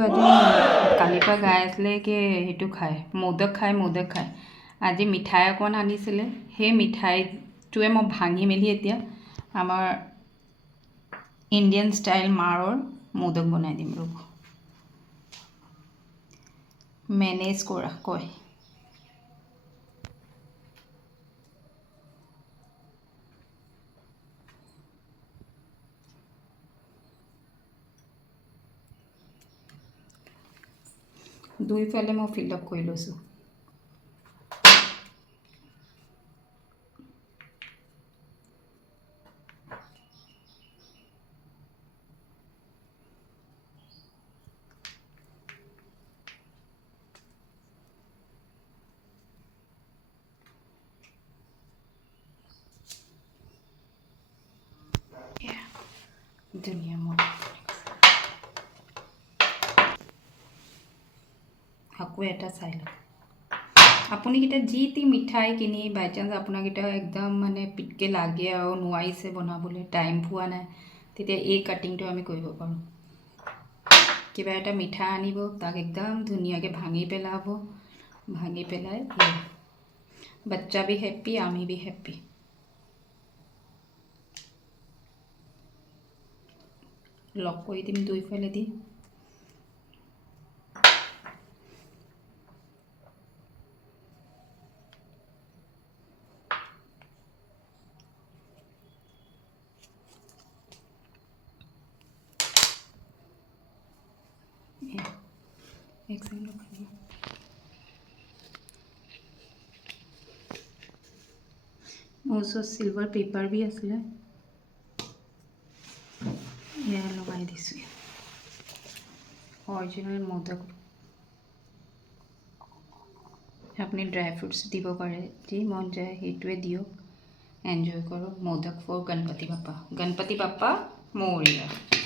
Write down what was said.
আজি কালিৰ পৰা গাই আছিলে কি সেইটো খায় মোদক খায় আজি মিঠাই অকণ আনিছিলে সেই মিঠাইটোৱে মই ভাঙি মেলি এতিয়া আমাৰ ইণ্ডিয়ান ষ্টাইল মাৰৰ মোদক বনাই দিম ৰ'ব মেনেজ কৰা কয় দুইফালে মই ফিল আপ কৰি লৈছোঁ ধুনীয়া মই আকৌ এটা চাই লওক আপুনি কেতিয়া যি টি মিঠাই কিনি বাই চান্স আপোনাক এতিয়া একদম মানে পিটকে লাগে আৰু নোৱাৰিছে বনাবলৈ টাইম পোৱা নাই তেতিয়া এই কাটিংটো আমি কৰিব পাৰোঁ কিবা এটা মিঠা আনিব তাক একদম ধুনীয়াকৈ ভাঙি পেলাব ভাঙি পেলাই বাচ্চা भी हैप्पी আমি भी हैप्पी লক কৰি দিম দুইফালে দি एक सेकंड रुकिए মোৰ ওচৰত সিলভাৰ পেপাৰ भी আছিলে এয়া লগাই দিছোঁ অৰিজিনেল মোদক আপুনি ড্ৰাই ফ্ৰুটছ দিব পাৰে যি মন যায় সেইটোৱে দিয়ক এনজয় কৰক মোদক ফৰ গণপতি বাপ্পা মোৰিয়া